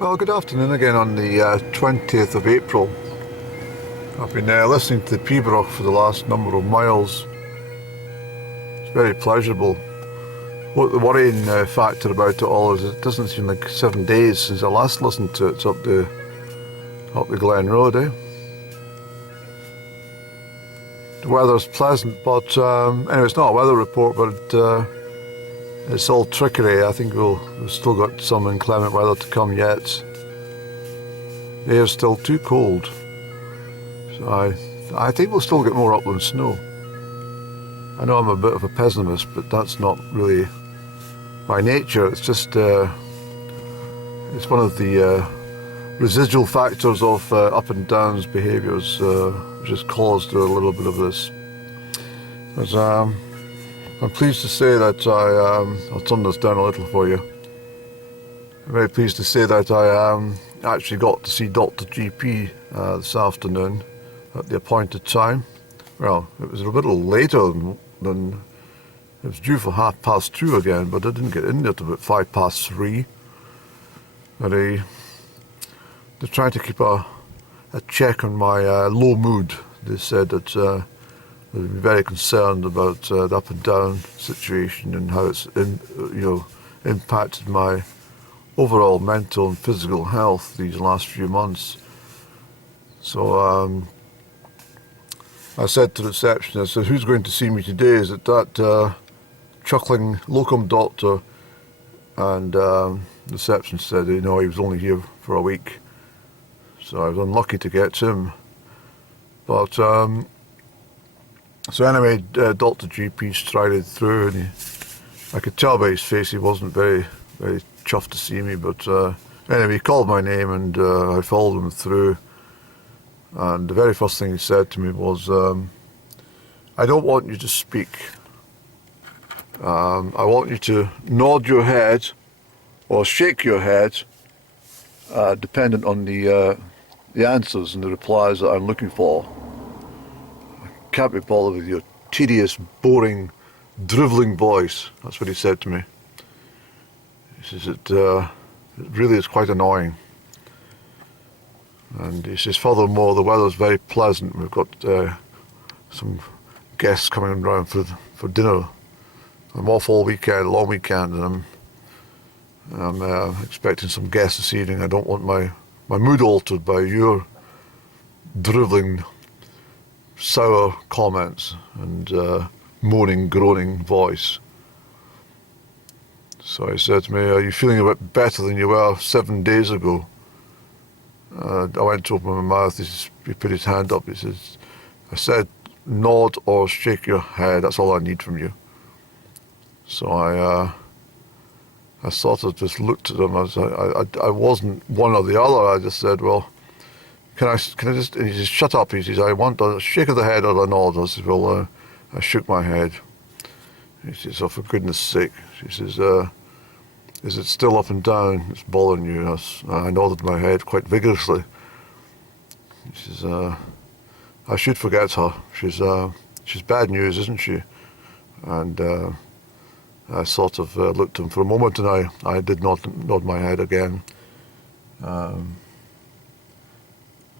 Well, good afternoon again on the 20th of April. I've been listening to the Peabrook for the last number of miles. It's very pleasurable. What the worrying factor about it all is it doesn't seem like 7 days since I last listened to it. It's up the Glen Road, eh? The weather's pleasant, but anyway, it's not a weather report, but it's all trickery. I think we've still got some inclement weather to come yet. The air's still too cold, so I think we'll still get more upland snow. I know I'm a bit of a pessimist, but that's not really by nature. It's just it's one of the residual factors of up and downs behaviours which has caused a little bit of this. But, I'm pleased to say that I'll turn this down a little for you. I'm very pleased to say that I actually got to see Dr. GP this afternoon at the appointed time. Well, it was a little later than it was due for 2:30 again, but I didn't get in there till about 3:05. But they're trying to keep a check on my low mood. They said that they'd be very concerned about the up and down situation and how it's impacted my overall mental and physical health these last few months. So I said to the receptionist, I said, who's going to see me today? Is it that chuckling locum doctor? And the receptionist said, he was only here for a week. So I was unlucky to get him. But so anyway, Dr. GP strided through, and I could tell by his face he wasn't very, very chuffed to see me. But anyway, he called my name, and I followed him through. And the very first thing he said to me was, I don't want you to speak. I want you to nod your head or shake your head, dependent on the answers and the replies that I'm looking for. I can't be bothered with your tedious, boring, drivelling voice. That's what he said to me. He says it really is quite annoying. And he says, furthermore, the weather's very pleasant. We've got some guests coming round for dinner. I'm off all weekend, long weekend, and I'm expecting some guests this evening. I don't want my mood altered by your drivelling, sour comments and moaning, groaning voice. So he said to me, are you feeling a bit better than you were 7 days ago? I went to open my mouth. He put his hand up. He says, I said, nod or shake your head. That's all I need from you. So I sort of just looked at him. I wasn't one or the other. I just said, well, can I just, and he says, shut up. He says, I want a shake of the head or a nod. I said, well, I shook my head. He says, oh, for goodness sake. He says, is it still up and down? It's bothering you? I nodded my head quite vigorously. He says, I should forget her. She's bad news, isn't she? And I sort of looked at him for a moment, and I did nod my head again.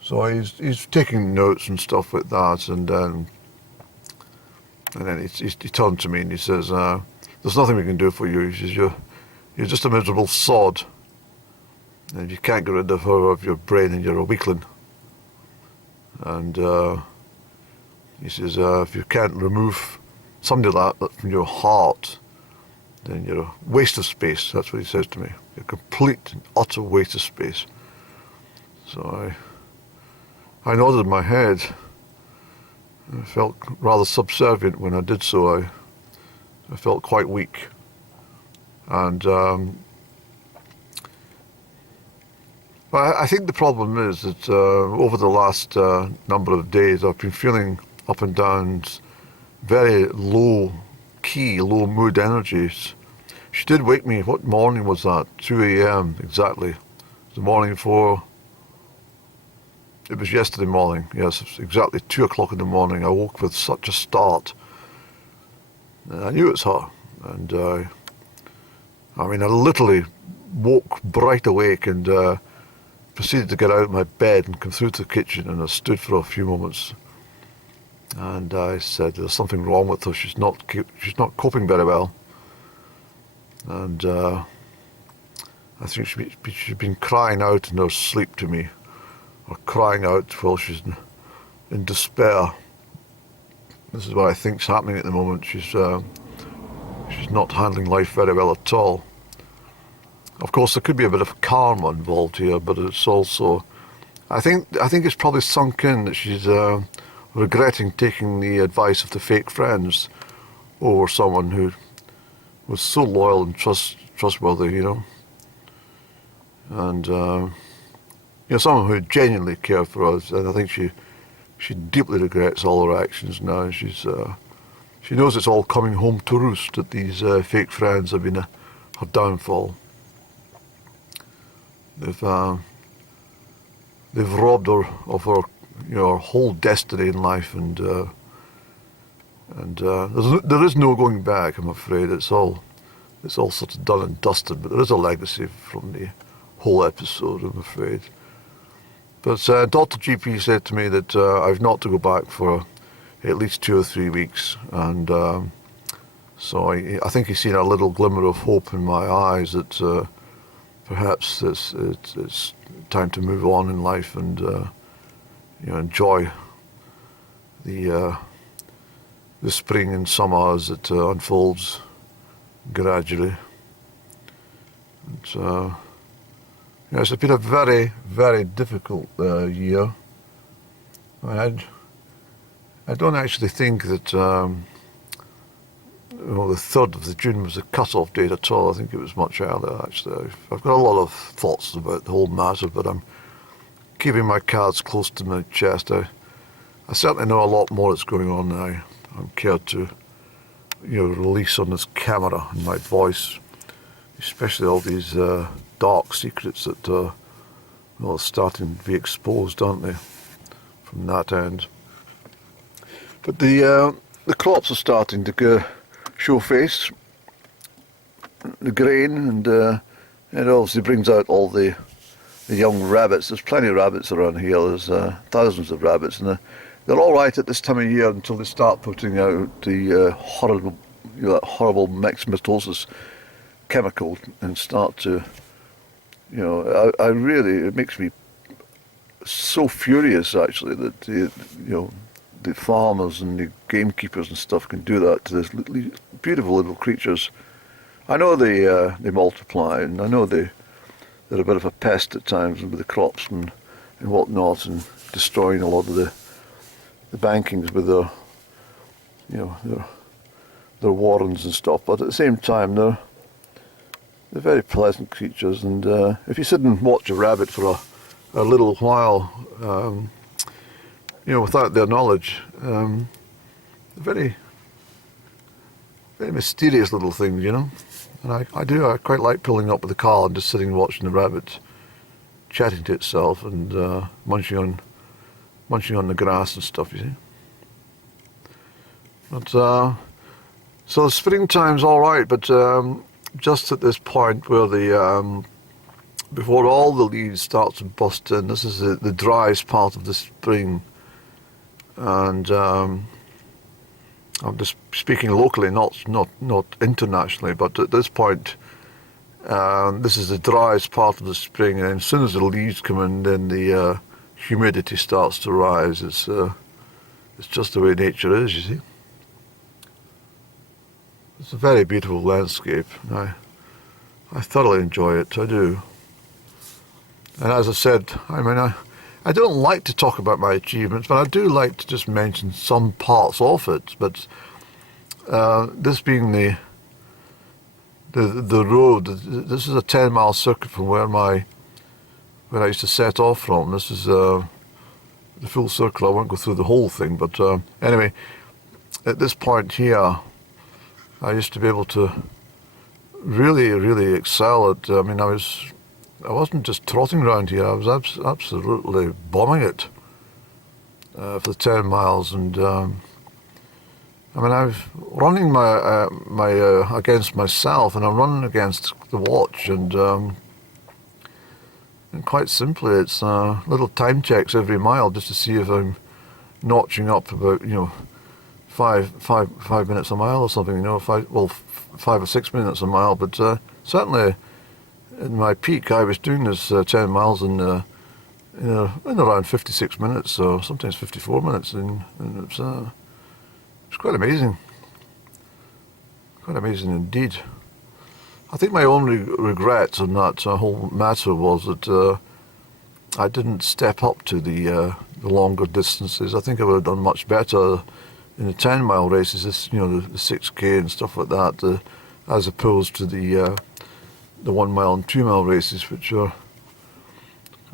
So he's taking notes and stuff like that, and then he turned to me and he says, there's nothing we can do for you. He says, you're just a miserable sod, and if you can't get rid of her of your brain, and you're a weakling. And he says, if you can't remove somebody like that from your heart, then you're a waste of space. That's what he says to me. You're a complete and utter waste of space. So I nodded my head. I felt rather subservient when I did so. I felt quite weak. And I think the problem is that over the last number of days I've been feeling up and downs, very low key, low mood energies. She did wake me, what morning was that? 2 a.m. exactly. The morning for, it was yesterday morning, yes, exactly 2 o'clock in the morning. I woke with such a start. And I knew it was her. And I literally woke bright awake, and proceeded to get out of my bed and come through to the kitchen, and I stood for a few moments, and I said, "There's something wrong with her. She's not coping very well." And I think she's been crying out in her sleep to me, or crying out while she's in despair. This is what I think's happening at the moment. She's not handling life very well at all. Of course, there could be a bit of karma involved here, but it's also, I think it's probably sunk in that she's regretting taking the advice of the fake friends over someone who was so loyal and trustworthy, you know, and someone who genuinely cared for us. And I think she deeply regrets all her actions now. She knows it's all coming home to roost, that these fake friends have been her downfall. They've robbed her of her, her whole destiny in life, and there is no going back. I'm afraid it's all sort of done and dusted. But there is a legacy from the whole episode, I'm afraid. But Dr. GP said to me that I've not to go back for at least 2 or 3 weeks, and so I think he's seen a little glimmer of hope in my eyes that perhaps it's time to move on in life and enjoy the spring and summer as it unfolds gradually. And, it's been a very, very difficult year. I don't actually think that the 3rd of June was the cut-off date at all. I think it was much earlier, actually. I've got a lot of thoughts about the whole matter, but I'm keeping my cards close to my chest. I certainly know a lot more that's going on now. I'm cared to, release on this camera and my voice, especially all these dark secrets that are starting to be exposed, aren't they, from that end. But the crops are starting to show face, the grain, and it obviously brings out all the young rabbits. There's plenty of rabbits around here. There's thousands of rabbits, and they're all right at this time of year until they start putting out the horrible myxomatosis chemical and start to, I really, it makes me so furious actually that the farmers and the gamekeepers and stuff can do that to these beautiful little creatures. I know they multiply, and I know they're a bit of a pest at times with the crops and whatnot, and destroying a lot of the bankings with their warrens and stuff. But at the same time, they're very pleasant creatures, and if you sit and watch a rabbit for a little while, without their knowledge, they're very, very mysterious little things, And I quite like pulling up with the car and just sitting and watching the rabbit chatting to itself and munching on the grass and stuff, you see. But so the springtime's all right, but just at this point where before all the leaves start to bust in, this is the driest part of the spring, and I'm just speaking locally, not internationally, but at this point, this is the driest part of the spring, and as soon as the leaves come in, then the humidity starts to rise. It's just the way nature is, you see. It's a very beautiful landscape. I thoroughly enjoy it, I do. And as I said, I don't like to talk about my achievements, but I do like to just mention some parts of it. But this being the road, this is a 10-mile circuit from where I used to set off from. This is the full circle. I won't go through the whole thing, but anyway, at this point here, I used to be able to really, really excel at. I wasn't just trotting around here. I was absolutely bombing it for the 10 miles, and I was running my against myself, and I'm running against the watch, and And quite simply, it's little time checks every mile just to see if I'm notching up about, five minutes a mile or something, 5 or 6 minutes a mile. But certainly in my peak, I was doing this 10 miles in around 56 minutes, or sometimes 54 minutes, and it's quite amazing. Quite amazing indeed. I think my only regret on that whole matter was that I didn't step up to the longer distances. I think I would have done much better in the 10-mile races, the 6K and stuff like that, as opposed to the 1 mile and 2 mile races, which are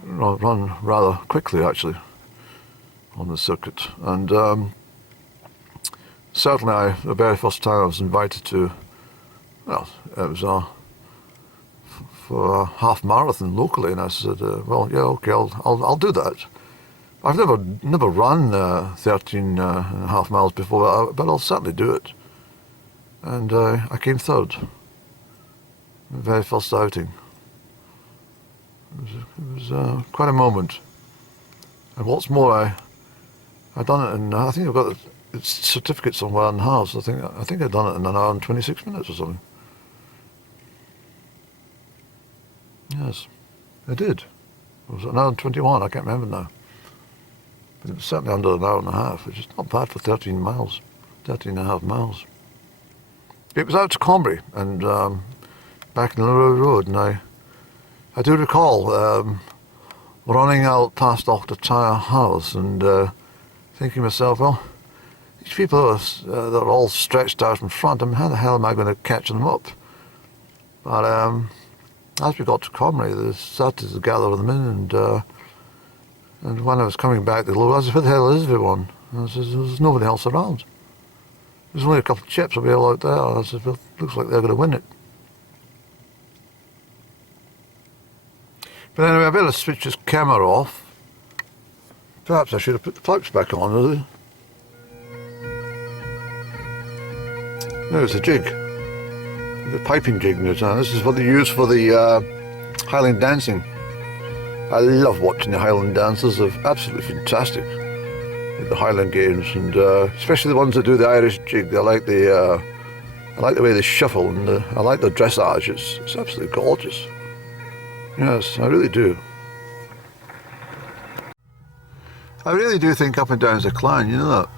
run rather quickly actually on the circuit. And certainly, the very first time I was invited to, it was for a half marathon locally, and I said, "Well, yeah, okay, I'll do that." I've never run 13 and a half miles before, but I'll certainly do it. And I came third. The very first outing. It was quite a moment. And what's more, I done it in, I think I've got the certificate somewhere in the house. I think I'd done it in an hour and 26 minutes or something. Yes, I did. It was an hour and 21, I can't remember now. But it was certainly under an hour and a half, which is not bad for 13 and a half miles. It was out to Comrie and back in the road, and I do recall running out past Dr. Tyre House and thinking to myself, well, these people they're all stretched out in front. I mean, how the hell am I going to catch them up? But as we got to Comrie, they started to gather them in, and when I was coming back to the load, I said, "Where the hell is everyone?" And I said, "There's nobody else around. There's only a couple of chips available out there." And I said, "Well, looks like they're going to win it." But anyway, I better switch this camera off. Perhaps I should have put the plugs back on, really. There's a jig. The piping jig. This is what they use for the Highland dancing. I love watching the Highland dancers. They're absolutely fantastic at the Highland Games, and especially the ones that do the Irish jig. I like the way they shuffle, and I like the dressage. It's absolutely gorgeous. Yes, I really do. I really do think Up and Down is a clown, you know that?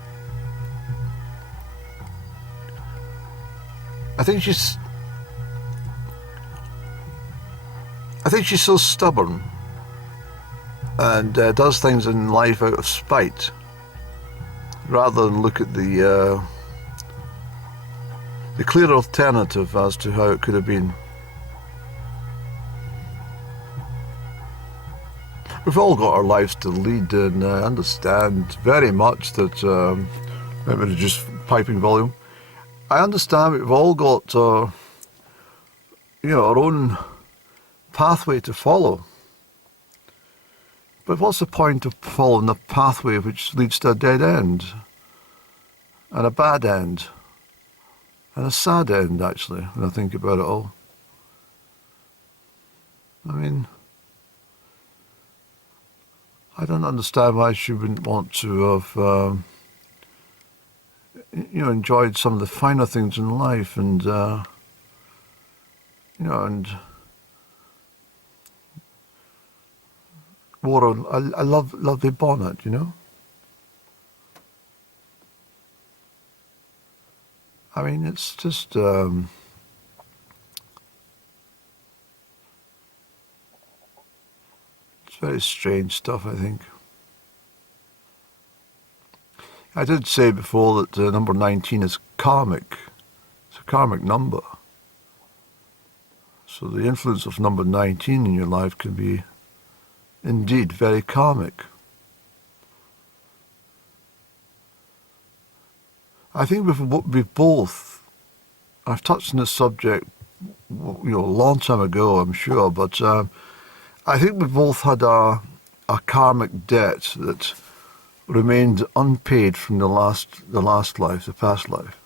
I think she's so stubborn and does things in life out of spite, rather than look at the clear alternative as to how it could have been. We've all got our lives to lead, and I understand very much that, maybe reduce piping volume. I understand we've all got, our own pathway to follow. But what's the point of following a pathway which leads to a dead end? And a bad end? And a sad end, actually, when I think about it all. I mean, I don't understand why she wouldn't want to have, enjoyed some of the finer things in life, and, and wore a lovely bonnet, I mean, it's just, it's very strange stuff, I think. I did say before that number 19 is karmic. It's a karmic number. So the influence of number 19 in your life can be indeed very karmic. I think we've both, I've touched on this subject, a long time ago, I'm sure, but I think we've both had a karmic debt that remained unpaid from the last life, the past life.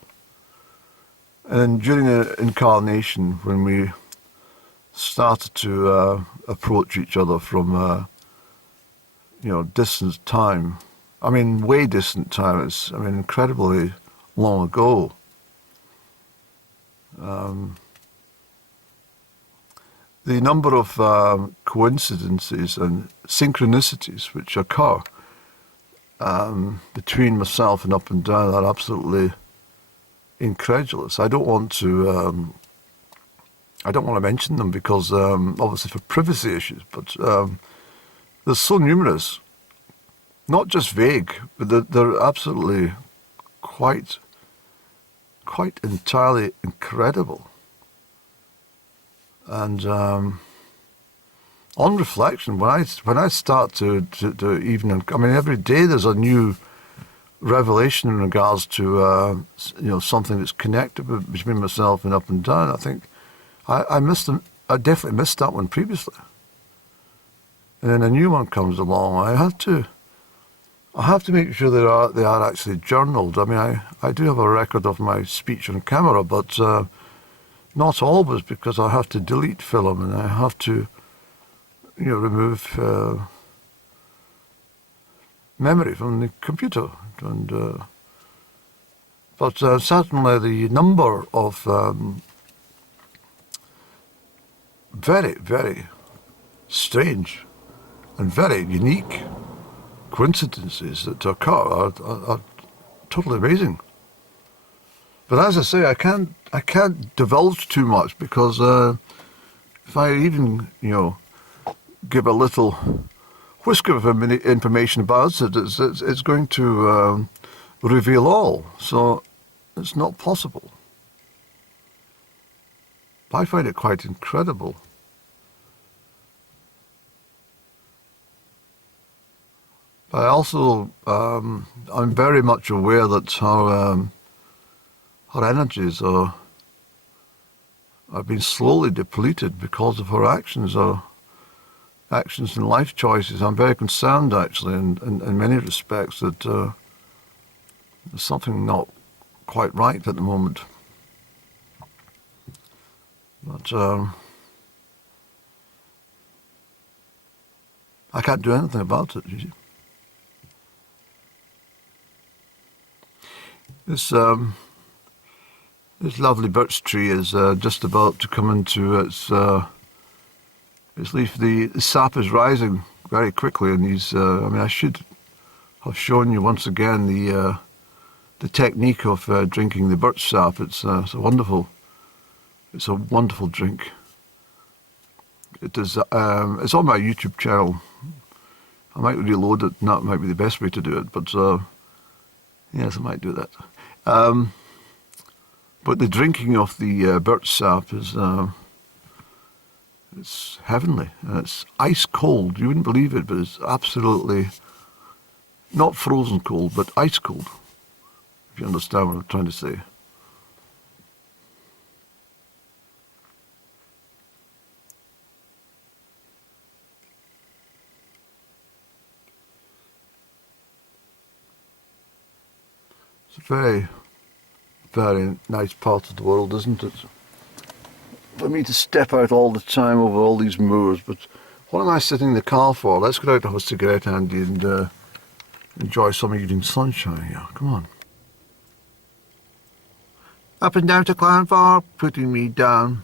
And during the incarnation, when we started to approach each other from distant time. I mean, way distant time. It's, I mean, incredibly long ago. The number of coincidences and synchronicities which occur between myself and Up and Down are absolutely incredulous. I don't want to mention them because obviously for privacy issues, but they're so numerous, not just vague, but they're absolutely quite entirely incredible. And on reflection, when I start to even, I mean, every day there's a new revelation in regards to something that's connected between myself and Up and Down. I think I missed them. I definitely missed that one previously, and then a new one comes along. I have to make sure they are actually journaled. I mean, I do have a record of my speech on camera, but not always, because I have to delete film and I have to remove memory from the computer. And but certainly the number of very, very strange and very unique coincidences that occur are totally amazing. But as I say, I can't divulge too much, because if I even give a little whisker of information about it, it's going to reveal all. So it's not possible. I find it quite incredible. But I also, I'm very much aware that our energies are being slowly depleted because of our actions and life choices. I'm very concerned, actually, in many respects, that there's something not quite right at the moment. But I can't do anything about it, you see. This lovely birch tree is just about to come into its leaf. The sap is rising very quickly, and I should have shown you once again the technique of drinking the birch sap. It's a wonderful drink. It is. It's on my YouTube channel. I might reload it, and that might be the best way to do it. But yes, I might do that. But the drinking of the birch sap is it's heavenly. It's ice cold. You wouldn't believe it, but it's absolutely not frozen cold, but ice cold, if you understand what I'm trying to say. It's a very, very nice part of the world, isn't it? For me to step out all the time over all these moors, but what am I sitting in the car for? Let's go out and have a cigarette, Andy, and enjoy some evening sunshine. Yeah, come on. Up and down to climb for, putting me down.